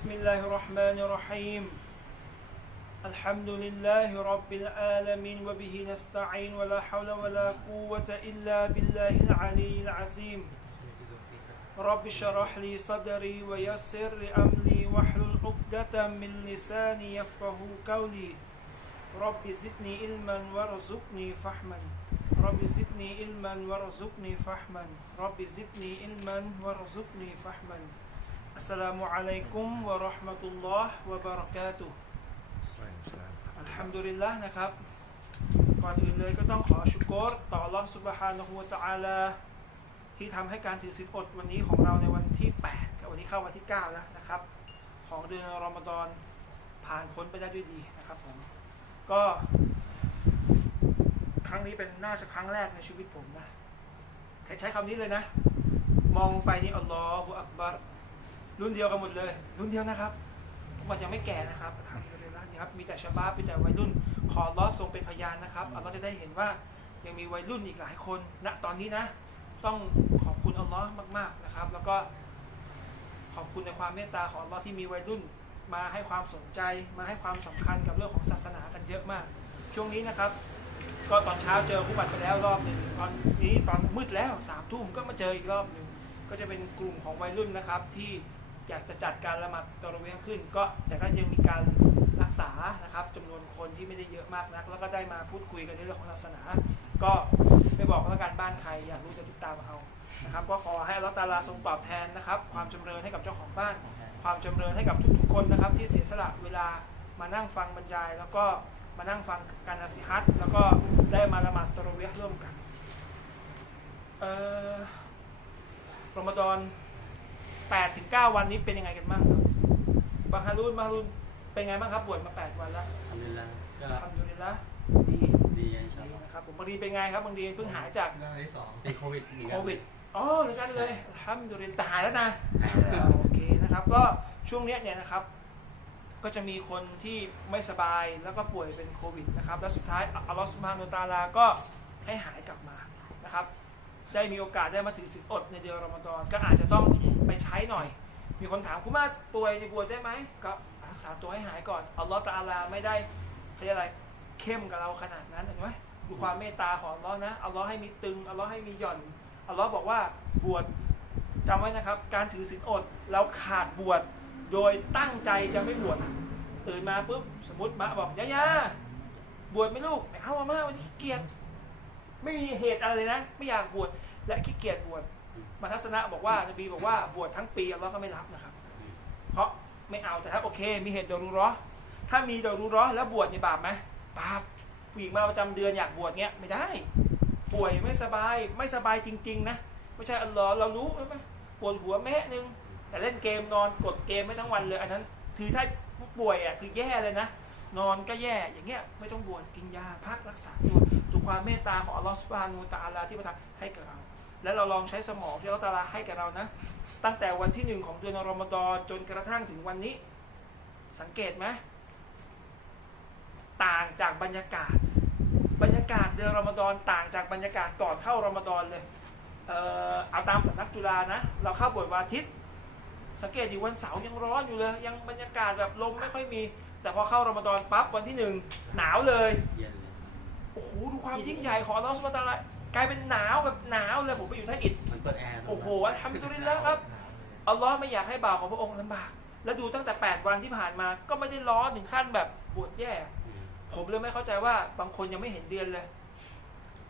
بسم الله الرحمن الرحيم. الحمد لله رب العالمين وبه نستعين ولا حول ولا قوة إلا بالله العلي العظيم. رب اشرح لي صدري ويسر لي أمري واحلل عقدة من لساني يفقه قولي. رب زدني علما وارزقني فهما. رب زدني علما وارزقني فهما. رب زدني علما وارزقني فهما. السلام عليكم ورحمة الله وبركاته อัลฮัมดุลิลละนะครับ ก่อนอื่นเลยก็ต้องขอชุกรต่อลอสุบฮานะฮูวะตะอาลา ที่ทำให้การถือศีลอดวันนี้ของเราในวันที่ 8 กับวันนี้เข้าวันที่ 9 แล้วนะครับ ของเดือนรอมฎอนผ่านพ้นไปได้ด้วยดีนะครับผม ก็ ครั้งนี้เป็นน่าจะครั้งแรกในชีวิตผมนะใช้คำนี้เลยนะ มองไปนี่อัลลอฮฺอักบัร รุ่นเดียวกันหมดเลย รุ่นเดียวนะครับทุกวันยังไม่แก่นะครับอัลฮัมดุลิลละนี่ครับ มีแต่ชาบ้ามีแต่วัยรุ่น ขออัลลอฮ์ทรงเป็นพยานนะครับอัลลอฮ์จะได้เห็นว่ายังมีวัยรุ่นอีกหลายคนณตอนนี้นะ ต้องขอบคุณอัลลอฮ์มากๆนะครับ แล้วก็ขอบคุณในความเมตตาของอัลลอฮ์ที่มีวัยรุ่นมาให้ความสนใจมาให้ความสำคัญกับเรื่องของศาสนากันเยอะมาก ช่วงนี้นะครับ ก็ตอนเช้าเจอคู่บัตรไปแล้วรอบหนึ่งตอนนี้ตอนมืดแล้วสามทุ่มก็มาเจออีกรอบหนึ่งก็จะเป็นกลุ่มของวัยรุ่นนะครับที่ อยากจะจัดการละหมาดตะระเวห์ขึ้น ก็แต่ก็ยังมีการรักษานะครับจำนวนคนที่ไม่ได้เยอะมากนัก แล้วก็ได้มาพูดคุยกันในเรื่องของศาสนา ก็ไม่บอกแล้วกันบ้านใครอยากรู้จะติดตามเอานะครับก็ขอให้อัลเลอฮฺตาลาทรงตอบแทนนะครับ ความจำเริญให้กับเจ้าของบ้าน ความจำเริญให้กับทุกๆคนนะครับ ที่เสียสละเวลามานั่งฟังบรรยาย แล้วก็มานั่งฟังการนาซิฮัตแล้วก็ได้มาละหมาดตะระเวห์ร่วมกันเอ่อรอมฎอน 8ถึง9วันนี้เป็นยังไงกันบ้างครับบางฮารุนบางฮารุนเป็นไงบ้างครับบวชมา8วันแล้วทำดีแล้วก็ทำอยู่ดีละดีดีอินชาดีอัลลอฮ์นะครับผมบางทีเป็นไงครับบางทีเพิ่งหายจากเรื่องที่สองเป็นโควิดเหมือนกันโควิดอ๋อเหมือนกันเลยทำอยู่ดีแต่หายแล้วนะหายแล้วโอเคนะครับ ก็ช่วงเนี้ยเนี่ยนะครับ ก็จะมีคนที่ไม่สบายแล้วก็ป่วยเป็นโควิดนะครับ แล้วสุดท้ายอัลลอฮฺสุบฮานุวะตะอาลาก็ให้หายกลับมานะครับ ได้มีโอกาสได้มาถือศีลอดในเดือนรอมฎอนก็อาจจะต้องไปใช้หน่อย มีคนถามคุณมาป่วยในบวชได้ไหมก็รักษาตัวให้หายก่อนอัลลอฮฺตาลาไม่ได้เขาเรียกอะไรเข้มกับเราขนาดนั้นเห็นไหมดูความเมตตาของอัลลอฮ์นะอัลลอฮ์ให้มีตึงอัลลอฮ์ให้มีหย่อนอัลลอฮ์บอกว่าบวชจำไว้นะครับ การถือศีลอดเราขาดบวชโดยตั้งใจจะไม่บวชตื่นมาปุ๊บสมมติมาบอกยายาบวชไหมลูกไม่เอาอะมาวันนี้เกียจ ไม่มีเหตุอะไรเลยนะ ไม่อยากบวชและขี้เกียจบวชมาทัศนะบอกว่านบีบอกว่าบวชทั้งปีอัลลาะห์ก็ไม่รับนะครับ เพราะไม่เอาแต่ถ้าโอเค มีเหตุเดารูราะห์ถ้ามีเดารูราะห์แล้วบวชในบาปไหมบาปผู้หญิงมาประจำเดือนอยากบวชเงี้ยไม่ได้ ป่วยไม่สบายไม่สบายจริง ๆ นะไม่ใช่อัลลอฮ์เรารู้ใช่ไหมปวดหัวแม่นึงแต่เล่นเกมนอนกดเกมไม่ทั้งวันเลย อันนั้นคือถ้าป่วยอะคือแย่เลยนะนอนก็แย่อย่างเงี้ยไม่ต้องบวชกินยาพักรักษาตัว ดูความเมตตาของอัลลอฮ์สุบานูตะอาลาที่ประทานให้กับเรา แล้วเราลองใช้สมองที่อัลลอฮ์ตาลาให้กับเรานะ ตั้งแต่วันที่หนึ่งของเดือนรอมฎอนจนกระทั่งถึงวันนี้ สังเกตไหมต่างจากบรรยากาศ บรรยากาศเดือนรอมฎอนต่างจากบรรยากาศก่อนเข้ารอมฎอนเลยเอ่อเอาตามสำนักจุฬานะ เราเข้าบทวันอาทิตย์ สังเกตดิวันเสาร์ยังร้อนอยู่เลย ยังบรรยากาศแบบลมไม่ค่อยมี แต่พอเข้ารอมฎอนปั๊บวันที่หนึ่งหนาวเลยเย็นเลย โอ้โหดูความยิ่งใหญ่ของอัลลอฮฺสุบฮานะฮูวะตะอาลากลายเป็นหนาวแบบหนาวเลยผมไปอยู่ท่าอิฐมันเปิดแอร์โอ้โหทำดุลิลแล้วครับอัลลอฮ์ไม่อยากให้บ่าวของพระองค์ลำบาก แล้วดูตั้งแต่ 8 วันที่ผ่านมา ก็ไม่ได้ร้อนถึงขั้นแบบปวดแย่อืมผมเลยไม่เข้าใจว่าบางคนยังไม่เห็นเดือนเลย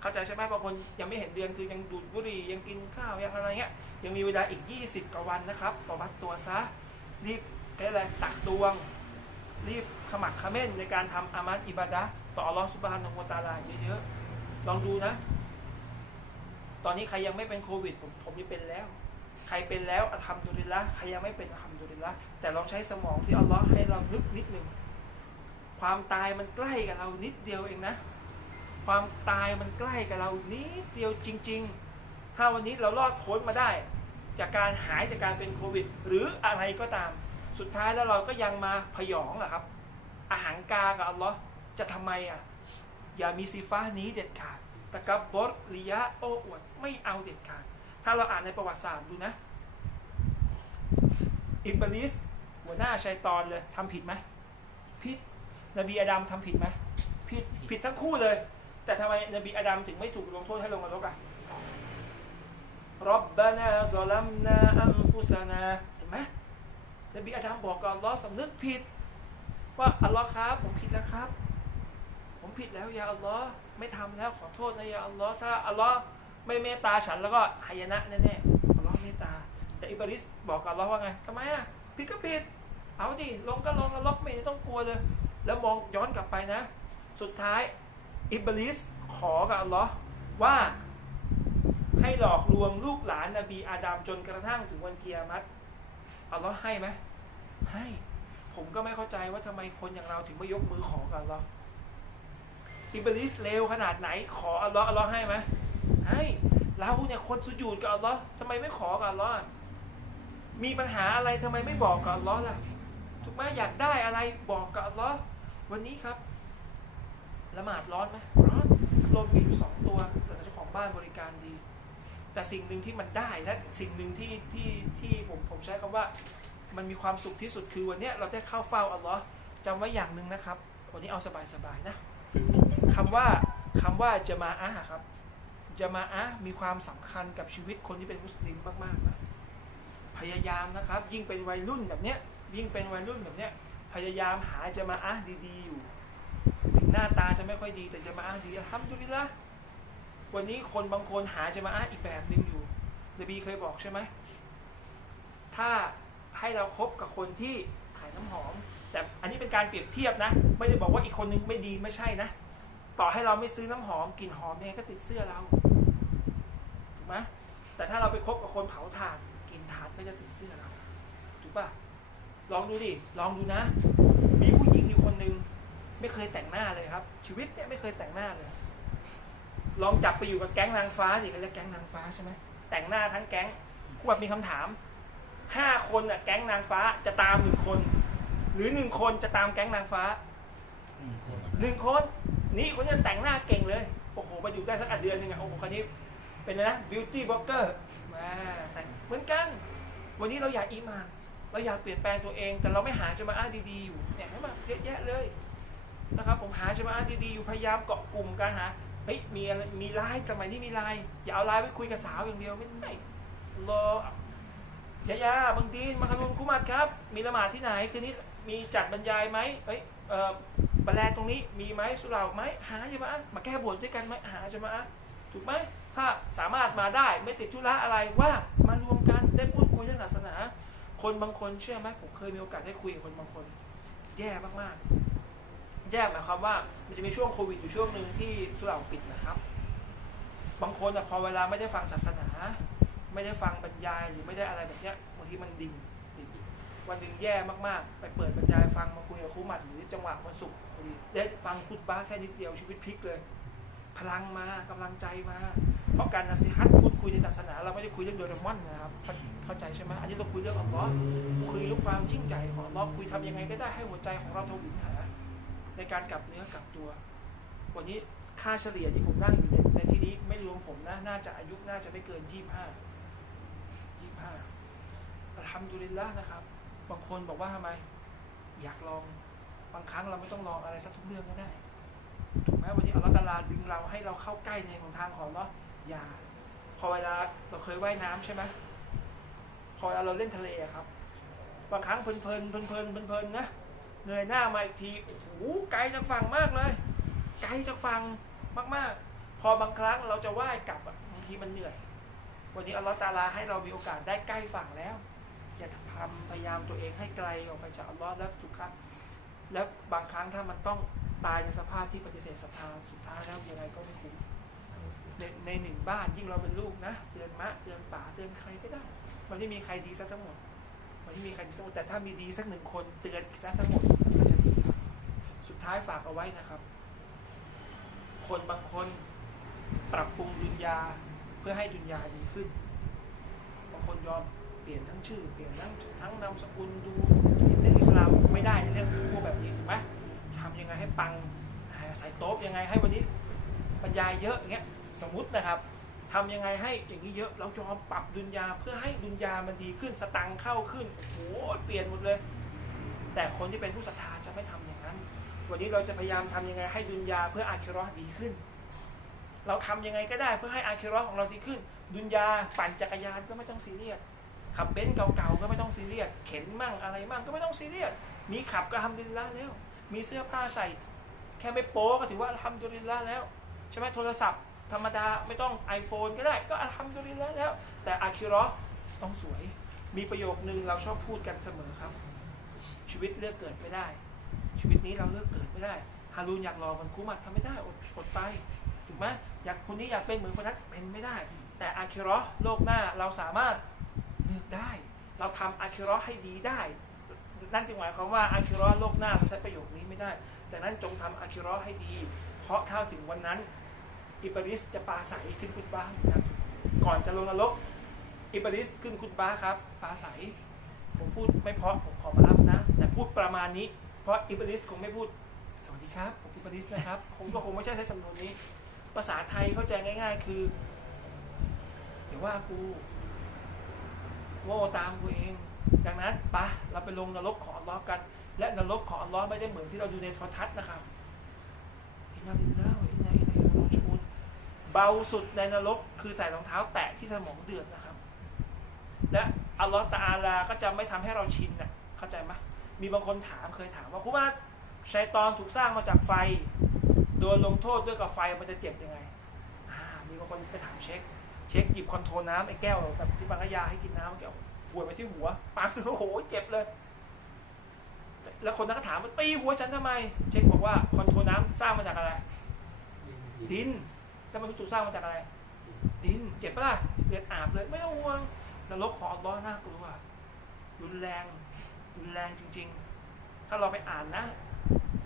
เข้าใจใช่ไหมบางคนยังไม่เห็นเดือนคือยังดูดบุหรี่ยังกินข้าวยังอะไรเงี้ย ยังมีเวลาอีก 20กว่าวันนะครับต่อวัดตัวซะรีบอะไรตักตวง รีบข มักเขม้นในการทำอามัลอิบาดะต่ออัลลอฮฺสุบฮานะฮูวะตาลาเยอะๆลองดูนะ ตอนนี้ใครยังไม่เป็นโควิด ผมผมนี่เป็นแล้ว ใครเป็นแล้วอัลฮัมดุลิลละใครยังไม่เป็นอัลฮัมดุลิลละแต่ลองใช้สมองที่อัลลอฮ์ให้เรานึกนิดหนึ่งความตายมันใกล้กับเรานิดเดียวเองนะ ความตายมันใกล้กับเรานิดเดียวจริง ๆ ถ้าวันนี้เรารอดพ้นมาได้ จากการหายจากการเป็นโควิด หรืออะไรก็ตาม สุดท้ายแล้วเราก็ยังมาพยองแหละครับ อาหารกากับอัลลอฮ์จะทำไมอะอย่ามีซีฟ้านี้เด็ดขาดตะกับบดริยะโอ้อวดไม่เอาเด็ดขาด ถ้าเราอ่านในประวัติศาสตร์ดูนะ อิบลิสหัวหน้าชัยตอนเลยทำผิดไหมผิดนบีอาดัมทำผิดไหมผิดผิดทั้งคู่เลย แต่ทำไมนบีอาดัมถึงไม่ถูกลงโทษให้ลงนรกอะรับบานาซอลัมนาอันฟุซานาเห็นไหมนบีอาดัมบอกกับอัลลอฮ์สำนึกผิด ว่าอัลลอฮ์ครับ ผมผิดแล้วครับ ผมผิดแล้วยาอัลลอฮ์ไม่ทำแล้วขอโทษนะยาอัลลอฮ์ถ้าอัลลอฮ์ไม่เมตตาฉันแล้วก็หายนะแน่ๆอัลลอฮ์เมตตา แต่อิบริสบอกกับอัลลอฮ์ว่าไงทำไมอะผิดก็ผิด เอาดิลงก็ลงอัลลอฮ์ไม่ต้องกลัวเลย แล้วมองย้อนกลับไปนะ สุดท้ายอิบลิสขอกับอัลลอฮ์ว่าให้หลอกลวงลูกหลานนบีอาดัมจนกระทั่งถึงวันเกียรติอัลลอฮ์ให้ไหมให้ ผมก็ไม่เข้าใจว่าทำไมคนอย่างเราถึงไม่ยกมือขอกับอัลลอฮ์อิบลิสเลวขนาดไหนขออัลลอฮ์อัลลอฮ์ให้ไหมให้เราเนี่ยคนสุญูดกับอัลลอฮ์ทำไมไม่ขอกับอัลลอฮ์มีปัญหาอะไรทำไมไม่บอกกับอัลลอฮ์ล่ะถูกไหมอยากได้อะไรบอกกับอัลลอฮ์วันนี้ครับละหมาดร้อนไหมร้อนลมมีอยู่สองตัว แต่เจ้าของบ้านบริการดี แต่สิ่งหนึ่งที่มันได้และสิ่งหนึ่งที่ที่ที่ผมผมใช้คำว่า มันมีความสุขที่สุดคือวันนี้เราได้เข้าเฝ้าอัลลอฮ์จำไว้อย่างหนึ่งนะครับ วันนี้เอาสบายๆนะคำว่าคำว่าจะมาอะครับจะมาอะมีความสำคัญกับชีวิตคนที่เป็นมุสลิมมากๆนะพยายามนะครับ ยิ่งเป็นวัยรุ่นแบบเนี้ยยิ่งเป็นวัยรุ่นแบบเนี้ยพยายามหาจะมาอะดีๆอยู่ถึงหน้าตาจะไม่ค่อยดีแต่จะมาอะดีอัลฮัมดุลิลละวันนี้คนบางคนหาจะมาอะอีกแบบหนึ่งอยู่นบีเคยบอกใช่ไหมถ้า ให้เราคบกับคนที่ขายน้ำหอม แต่อันนี้เป็นการเปรียบเทียบนะ ไม่ได้บอกว่าอีกคนนึงไม่ดีไม่ใช่นะ ต่อให้เราไม่ซื้อน้ำหอมกลิ่นหอมเนี่ยก็ติดเสื้อเราถูกไหมแต่ถ้าเราไปคบกับคนเผาถ่านกลิ่นถ่านก็จะติดเสื้อเราถูกปะลองดูดิลองดูนะ มีผู้หญิงอยู่คนหนึ่งไม่เคยแต่งหน้าเลยครับ ชีวิตเนี่ยไม่เคยแต่งหน้าเลย ลองจับไปอยู่กับแก๊งนางฟ้าดิเขาเรียกแก๊งนางฟ้าใช่ไหมแต่งหน้าทั้งแก๊งครูแบบมีคำถาม ห้าคนอะแก๊งนางฟ้าจะตามหนึ่งคน หรือหนึ่งคนจะตามแก๊งนางฟ้าหนึ่งคนหนึ่งคนนี่คนนี้แต่งหน้าเก่งเลยโอ้โหมาอยู่ได้สักอันเดือนหนึ่งอะโอ้โหคนนี้เป็นอะไรนะ beauty blogger มาแต่งเหมือนกัน วันนี้เราอยากอีหมานเราอยากเปลี่ยนแปลงตัวเอง แต่เราไม่หาจะมาอ้าดีๆอยู่เนี่ยให้มาเยอะแยะเลยนะครับผมหาจะมาอ้าดีๆอยู่พยายามเกาะกลุ่มกันหาเฮ้ยมีอะไรมีไลน์สมัยนี้มีไลน์อย่าเอาไลน์ไว้คุยกับสาวอย่างเดียวไม่ได้รอ ยายาบางทีมาคารุนคุมัดครับ มีละหมาดที่ไหนคืนนี้มีจัดบรรยายไหมเฮ้ยเอ่อบัลแลตรงนี้มีไหมสุราไหมหาจะมามาแก้บทด้วยกันไหมหาจะมาถูกไหมถ้าสามารถมาได้ไม่ติดธุระอะไรว่ามารวมกันได้พูดคุยเรื่องศาสนา คนบางคนเชื่อไหมผมเคยมีโอกาสได้คุยกับคนบางคน แย่มากๆ แย่หมายความว่ามันจะมีช่วงโควิดอยู่ช่วงหนึ่งที่สุราปิดนะครับ บางคนอะพอเวลาไม่ได้ฟังศาสนา ไม่ได้ฟังบรรยายหรือไม่ได้อะไรแบบเนี้ยบางทีมันดิ่งดิ่งวันหนึ่งแย่มากๆ ไปเปิดบรรยายฟังมาคุยกับครูหมัดหรือจังหวะวันศุกร์พอดีได้ฟังคุตบ้าแค่นิดเดียวชีวิตพลิกเลย พลังมากำลังใจมา เพราะการนัสิฮัตพูดคุยในศาสนา เราไม่ได้คุยเรื่องโดเรมอนนะครับเข้าใจใช่ไหมอันนี้เราคุยเรื่องขอัลลอคุยเรื่องความยิ่งใหญ่ของลลอคุยทำยังไงก็ได้ให้หัวใจของเราทวินหา ในการกลับเนื้อกลับตัว วันนี้ค่าเฉลี่ยที่ผมนั่งอยู่ในในที่นี้ไม่รวมผมนะน่าจะอายุน่าจะไม่เกินยี่ห้า ยี่ห้าทำดุลิลละนะครับ บางคนบอกว่าทำไม อยากลอง บางครั้งเราไม่ต้องลองอะไรสักทุกเรื่องก็ได้ ถูกไหมวันนี้อัลลอฮฺตะอาลาดึงเราให้เราเข้าใกล้ในหนทางของเนาะอย่า พอเวลาเราเคยว่ายน้ำใช่ไหมพอเราเล่นทะเลครับ บางครั้งเพลินเพลินเพลินเพลินเพลินนะเงยหน้ามาอีกทีโอ้โหไกลจากฝั่งมากเลย ไกลจากฝั่งมากๆ พอบางครั้งเราจะว่ายกลับบางทีมันเหนื่อย วันนี้อัลลอฮฺตาลาให้เรามีโอกาสได้ใกล้ฝั่งแล้ว อย่าทำพยายามตัวเองให้ไกลออกไปจากอัลลอฮ์และทุกครั้งและบางครั้งถ้ามันต้องตายในสภาพที่ปฏิเสธศรัทธาสุดท้ายแล้วยังไงก็ไม่คุ้มในในหนึ่งบ้านยิ่งเราเป็นลูกนะเตือนมะเตือนป่าเตือนใครก็ได้ มันไม่มีใครดีซะทั้งหมด มันไม่มีใครดีซะหมดแต่ถ้ามีดีสักหนึ่งคนเตือนซะทั้งหมดก็จะดีครับสุดท้ายฝากเอาไว้นะครับ คนบางคนปรับปรุงดุนยา พื่อให้ดุนยาดีขึ้นบางคนยอมเปลี่ยนทั้งชื่อ เปลี่ยนทั้งทั้งนามสกุลดูเรื่องอิสลามไม่ได้เรื่องพวกแบบนี้ถูกไหมทำยังไงให้ปังใส่โต๊ะยังไงให้วันนี้บรรยายเยอะอย่างเงี้ยสมมตินะครับทำยังไงให้อย่างนี้เยอะเรายอมปรับดุนยาเพื่อให้ดุนยามันดีขึ้นสตังค์เข้าขึ้นโอ้โหเปลี่ยนหมดเลย แต่คนที่เป็นผู้ศรัทธาจะไม่ทำอย่างนั้น วันนี้เราจะพยายามทำยังไงให้ดุนยาเพื่ออาคิราะห์ดีขึ้น เราทำยังไงก็ได้เพื่อให้อาคิร์ของเราดีขึ้น ดุนยาปั่นจักรยานก็ไม่ต้องซีเรียสขับเบนซ์เก่าๆก็ไม่ต้องซีเรียสเข็นมั่งอะไรมั่งก็ไม่ต้องซีเรียสมีขับก็ทำดินละแล้ว มีเสื้อผ้าใส่ แค่ไม่โป๊ก็ถือว่าทำดุลินละแล้วใช่ไหมโทรศัพท์ ธรรมดาไม่ต้อง iPhone ก็ได้ก็ทำดุลินละแล้ว แต่อาคิร์ต้องสวย มีประโยคนึงเราชอบพูดกันเสมอครับ ชีวิตเลือกเกิดไม่ได้ ชีวิตนี้เราเลือกเกิดไม่ได้ฮารูนอยากรอมันคุ้มอะทำไม่ได้อดอดไปถูกไหม อยากคนนี้อยากเป็นเหมือนคนนั้นเป็นไม่ได้ แต่อาคิราะห์โลกหน้าเราสามารถเลือกได้ เราทำอาคิราะห์ให้ดีได้ นั่นจึงหมายความว่าอาคิราะห์โลกหน้าเราใช้ประโยคนี้ไม่ได้ แต่นั้นจงทำอาคิราะห์ให้ดี เพราะถ้าถึงวันนั้น อิบริสจะปาใสขึ้นคุตบ้าเหมือนกันก่อนจะลงนรกอิบริสขึ้นคุตบ้าครับปาใสผมพูดไม่เพราะผมขอมาอัพนะ แต่พูดประมาณนี้ เพราะอิบริสคงไม่พูดสวัสดีครับ ผมอิบริสนะครับ ผมก็คงไม่ใช่ใช้สำนวนนี้ ภาษาไทยเข้าใจง่าย ๆ คือเดี๋ยวว่ากูโง่ตามกูเอง ดังนั้นปะเราไปลงนรกของอัลลอฮ์กัน และนรกของอัลลอฮ์ไม่ได้เหมือนที่เราดูในโทรทัศน์นะครับอินนาลิลลาอินนาอิลัยฮิราชูนเบาสุดในนรกคือใส่รองเท้าแตะที่สมองเดือดนะครับ และอัลลอฮ์ตาลาก็จะไม่ทำให้เราชินนะเข้าใจไหมมีบางคนถามเคยถามว่าคุมาชัยตอนถูกสร้างมาจากไฟ ดนลงโทษด้วยกับไฟมันจะเจ็บยังไงอ่ามีบางคนไปถามเช็ค เช็คหยิบคอนโทรลน้ำไอ้แก้วแบบที่บางกะยาให้กินน้ำแก้วหัวไปที่หัวปังโอ้โหเจ็บเลย แล้วคนนั้นก็ถามว่าตีหัวฉันทำไม เช็คบอกว่าคอนโทรลน้ำสร้างมาจากอะไร ดินแล้วมันถูกสร้างมาจากอะไร ดินเจ็บปะล่ะเลือดอาบเลยไม่ต้องห่วงนรกของอัลลอฮ์น่ากลัวรุนแรงรุนแรงจริง ๆ ถ้าเราไปอ่านนะ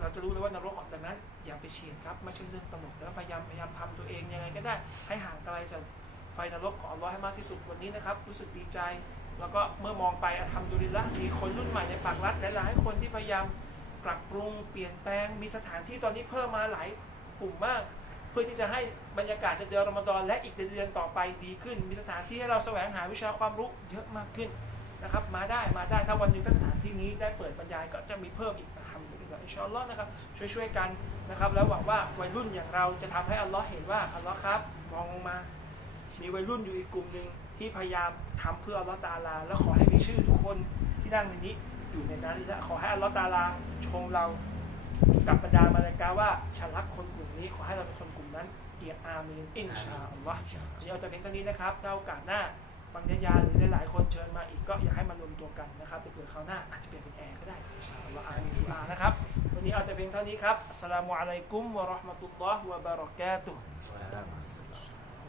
เราจะรู้เลยว่านรกของดังนั้นอย่าไปเชียนครับไม่ใช่เรื่องตลกแล้วพยายามพยายามทำตัวเองยังไงก็ได้ให้ห่างไกลจากไฟนรกของอัลลอฮ์ให้มากที่สุดวันนี้นะครับ รู้สึกดีใจ แล้วก็เมื่อมองไปทำดุลิละมีคนรุ่นใหม่ในปากรัฐหลายๆคนที่พยายามปรับปรุงเปลี่ยนแปลงมีสถานที่ตอนนี้เพิ่มมาหลายกลุ่มมาก เพื่อที่จะให้บรรยากาศจะเดือนรอมฎอนและอีกเดือนต่อไปดีขึ้น มีสถานที่ให้เราแสวงหาวิชาความรู้เยอะมากขึ้นนะครับ มาได้มาได้ถ้าวันนึงสถานที่นี้ได้เปิดบรรยายก็จะมีเพิ่มอีก นะครับอินชาอัลลอฮ์นะครับช่วยๆกันนะครับแล้วหวังว่าวัยรุ่นอย่างเราจะทำให้อัลลอฮ์เห็นว่าอัลลอฮ์ครับมองลงมา มีวัยรุ่นอยู่อีกกลุ่มหนึ่งที่พยายามทำเพื่ออัลลอฮ์ตาลา และขอให้มีชื่อทุกคนที่นั่งในนี้อยู่ในนั้นและขอให้อัลลอฮ์ตาลาชมเรากับบรรดามาเลกาว่าฉันรักคนกลุ่มนี้ขอให้เราเป็นคนกลุ่มนั้นเอียอามีนอินชาอัลลอฮ์วันนี้เอาแต่เพียงเท่านี้นะครับถ้าโอกาสหน้า บางญาหรือหลายๆคนเชิญมาอีกก็อยากให้มารวมตัวกันนะครับเผื่อคราวหน้าอาจจะเปลี่ยนเป็นแอร์ก็ได้ว่าอัลลอฮ์อามีนดุอานะครับ วันนี้เอาแต่เพียงเท่านี้ครับอัสสลามุอะลัยกุมวะราะห์มะตุลลอฮ์วะบะเราะกาตุฮ์